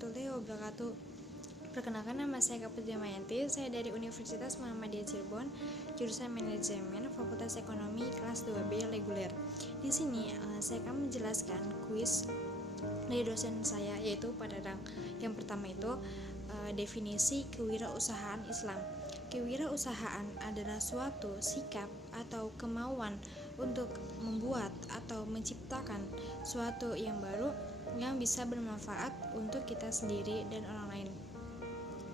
warahmatullahi wabarakatuh. Perkenalkan, nama saya Kaput Jamayanti. Saya dari Universitas Muhammadiyah Cirebon, jurusan Manajemen, Fakultas Ekonomi, kelas 2B reguler. Di sini saya akan menjelaskan kuis dari dosen saya, yaitu Pak Dadang. Yang pertama itu definisi kewirausahaan Islam. Kewirausahaan adalah suatu sikap atau kemauan untuk membuat atau menciptakan suatu yang baru yang bisa bermanfaat untuk kita sendiri dan orang lain.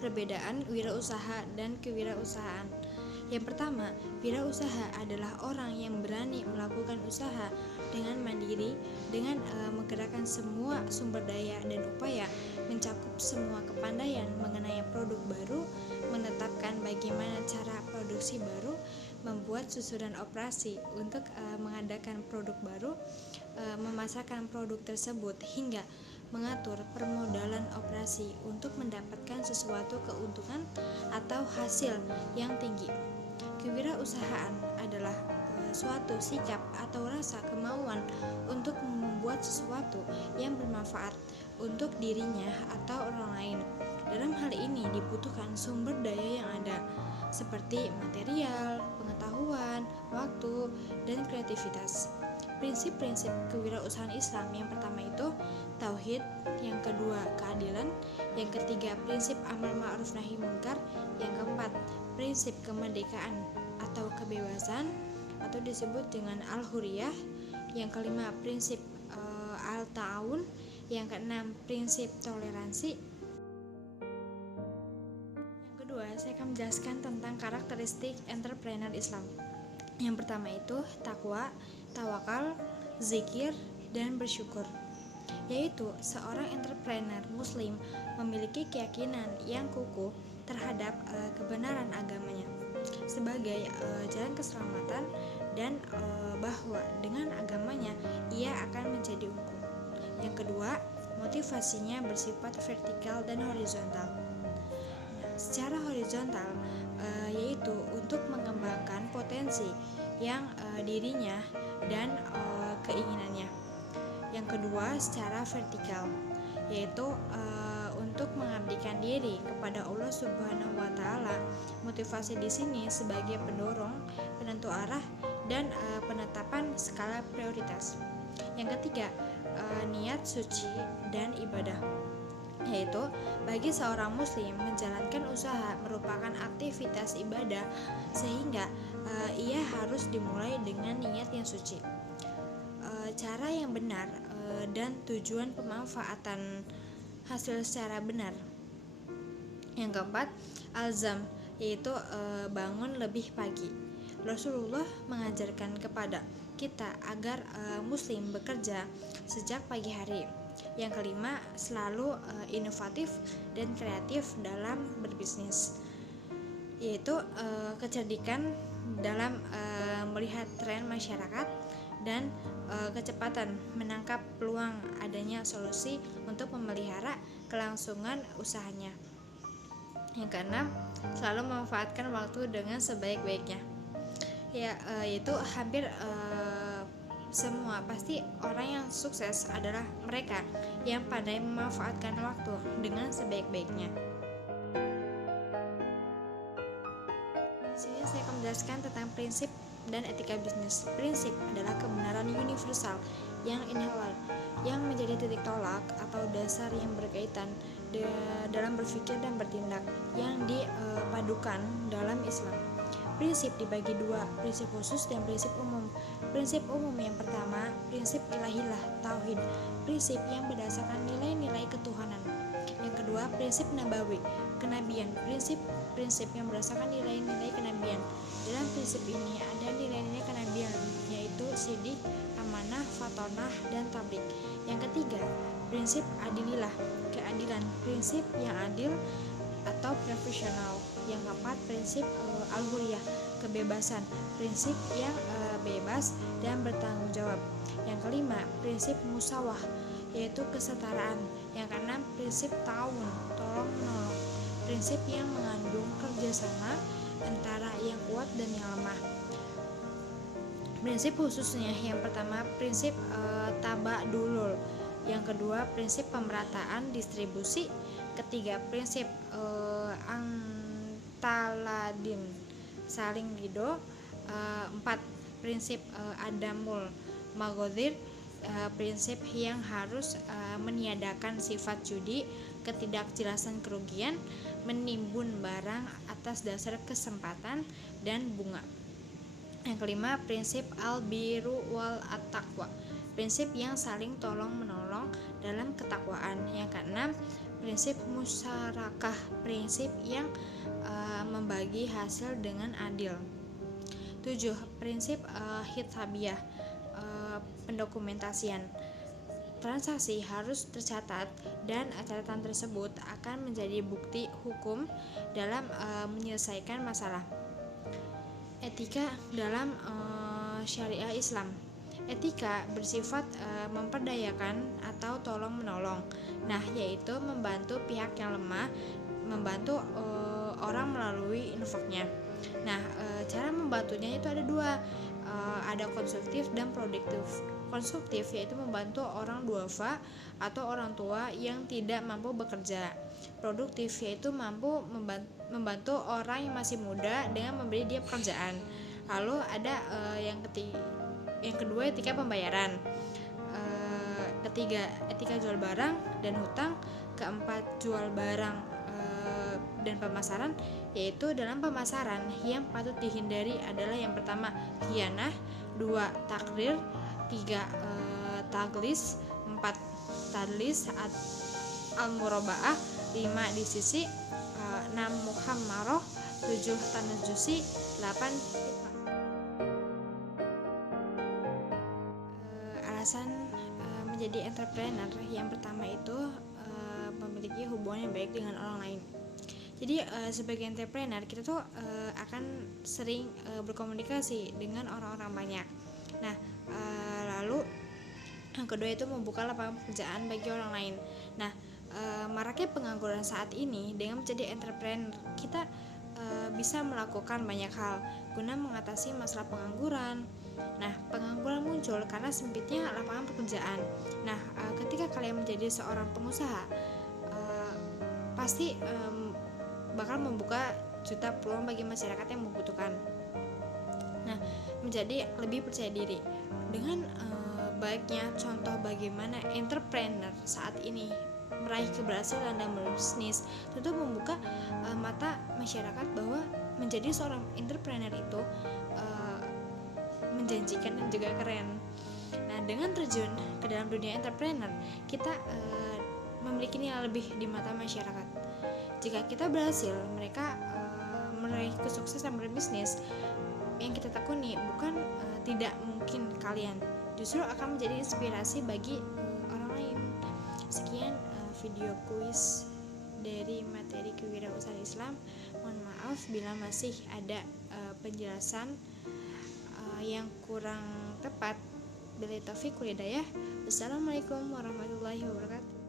Perbedaan wirausaha dan kewirausahaan. Yang pertama, wirausaha adalah orang yang berani melakukan usaha dengan mandiri, dengan menggerakkan semua sumber daya dan upaya, mencakup semua kepandaian mengenai produk baru, menetapkan bagaimana cara produksi baru, membuat susunan operasi untuk mengadakan produk baru, memasarkan produk tersebut, hingga mengatur permodalan operasi untuk mendapatkan sesuatu keuntungan atau hasil yang tinggi. Kewirausahaan adalah suatu sikap atau rasa kemauan untuk membuat sesuatu yang bermanfaat untuk dirinya atau orang lain. Dalam hal ini dibutuhkan sumber daya yang ada, seperti material, pengetahuan, waktu, dan kreativitas. Prinsip-prinsip kewirausahaan Islam, yang pertama itu tauhid, yang kedua keadilan, yang ketiga prinsip amar ma'ruf nahi munkar, yang keempat prinsip kemerdekaan atau kebebasan atau disebut dengan al-huriyah, yang kelima prinsip al-ta'awun, yang keenam prinsip toleransi. Yang kedua, saya akan menjelaskan tentang karakteristik entrepreneur Islam. Yang pertama itu takwa, tawakal, zikir, dan bersyukur. Yaitu seorang entrepreneur muslim memiliki keyakinan yang kukuh terhadap kebenaran agamanya sebagai jalan keselamatan, dan bahwa dengan agamanya ia akan menjadi unggul. Yang kedua, motivasinya bersifat vertikal dan horizontal. Secara horizontal yaitu untuk mengembangkan potensi yang dirinya dan keinginannya. Yang kedua, secara vertikal yaitu untuk mengabdikan diri kepada Allah Subhanahu wa taala. Motivasi di sini sebagai pendorong, penentu arah, dan penetapan skala prioritas. Yang ketiga, niat suci dan ibadah, yaitu bagi seorang muslim menjalankan usaha merupakan aktivitas ibadah, sehingga ia harus dimulai dengan niat yang suci. Cara yang benar dan tujuan pemanfaatan hasil secara benar. Yang keempat, alzam, yaitu bangun lebih pagi. Rasulullah mengajarkan kepada kita agar muslim bekerja sejak pagi hari. Yang kelima, selalu inovatif dan kreatif dalam berbisnis, yaitu kecerdikan dalam melihat tren masyarakat dan kecepatan menangkap peluang adanya solusi untuk memelihara kelangsungan usahanya. Yang keenam, selalu memanfaatkan waktu dengan sebaik-baiknya. Yaitu hampir semua pasti orang yang sukses adalah mereka yang pandai memanfaatkan waktu dengan sebaik-baiknya. Di sini saya akan menjelaskan tentang prinsip dan etika bisnis. Prinsip adalah kebenaran universal yang inhalal, yang menjadi titik tolak atau dasar yang berkaitan dalam berpikir dan bertindak, yang dipadukan dalam Islam. Prinsip dibagi dua, prinsip khusus dan prinsip umum. Prinsip umum yang pertama, prinsip ilahillah, tauhid, prinsip yang berdasarkan nilai-nilai ketuhanan. Yang kedua, prinsip nabawi, kenabian, prinsip yang berdasarkan nilai-nilai kenabian. Dalam prinsip ini ada nilai-nilai kenabian, yaitu sidik, amanah, fatonah, dan tablik. Yang ketiga, prinsip adilillah, keadilan, prinsip yang adil atau profesional. Yang keempat, prinsip al-huriyah, kebebasan, prinsip yang bebas dan bertanggung jawab. Yang kelima, prinsip musawah, yaitu kesetaraan. Yang keenam, prinsip ta'awun, tolong menolong, prinsip yang mengandung kerjasama antara yang kuat dan yang lemah. Prinsip khususnya yang pertama, prinsip taba'dulul, Yang kedua, prinsip pemerataan distribusi. Ketiga, prinsip Antaladin saling ridho. Empat, prinsip Adamul Magodir, prinsip yang harus meniadakan sifat judi, ketidakjelasan kerugian, menimbun barang atas dasar kesempatan dan bunga. Yang kelima, prinsip al-biru wal at-taqwa, prinsip yang saling tolong-menolong dalam ketakwaan. Yang keenam, prinsip musyarakah, prinsip yang membagi hasil dengan adil. 7. Prinsip hisabiyah, pendokumentasian. Transaksi harus tercatat dan catatan tersebut akan menjadi bukti hukum dalam menyelesaikan masalah. Etika dalam syariah Islam. Etika bersifat memperdayakan atau tolong-menolong. Nah, yaitu membantu pihak yang lemah, membantu orang melalui infaknya. Nah, cara membantunya itu ada dua, ada konsumtif dan produktif. Konsumtif yaitu membantu orang duafa atau orang tua yang tidak mampu bekerja. Produktif yaitu mampu membantu orang yang masih muda dengan memberi dia pekerjaan. Lalu ada yang kedua, etika pembayaran. Ketiga, etika jual barang dan hutang. Keempat, jual barang dan pemasaran, yaitu dalam pemasaran yang patut dihindari adalah yang pertama, khianah. 2. Takrir. 3. Taglis. 4. Tadlis al-murabaah. 5. Disisi. 6. Muhammaroh. 7. Tanajusi. 8. Alasan menjadi entrepreneur yang pertama itu memiliki hubungan yang baik dengan orang lain. Jadi sebagai entrepreneur kita tuh akan sering berkomunikasi dengan orang-orang banyak. Nah, lalu yang kedua itu membuka lapangan pekerjaan bagi orang lain. Nah, maraknya pengangguran saat ini, dengan menjadi entrepreneur kita bisa melakukan banyak hal guna mengatasi masalah pengangguran. Nah, pengangguran muncul karena sempitnya lapangan pekerjaan. Nah, ketika kalian menjadi seorang pengusaha, pasti bakal membuka juta peluang bagi masyarakat yang membutuhkan. Nah, menjadi lebih percaya diri dengan baiknya contoh bagaimana entrepreneur saat ini meraih keberhasilan dalam berbisnis, tentu membuka mata masyarakat bahwa menjadi seorang entrepreneur itu menjanjikan dan juga keren. Nah, dengan terjun ke dalam dunia entrepreneur, kita memiliki nilai lebih di mata masyarakat. Jika kita berhasil, mereka meraih kesuksesan berbisnis, yang kita tekuni bukan tidak mungkin kalian, justru akan menjadi inspirasi bagi orang lain. Sekian video kuis dari materi kewirausahaan Islam. Mohon maaf bila masih ada penjelasan yang kurang tepat. Billahi taufiq wal hidayah. Wassalamualaikum warahmatullahi wabarakatuh.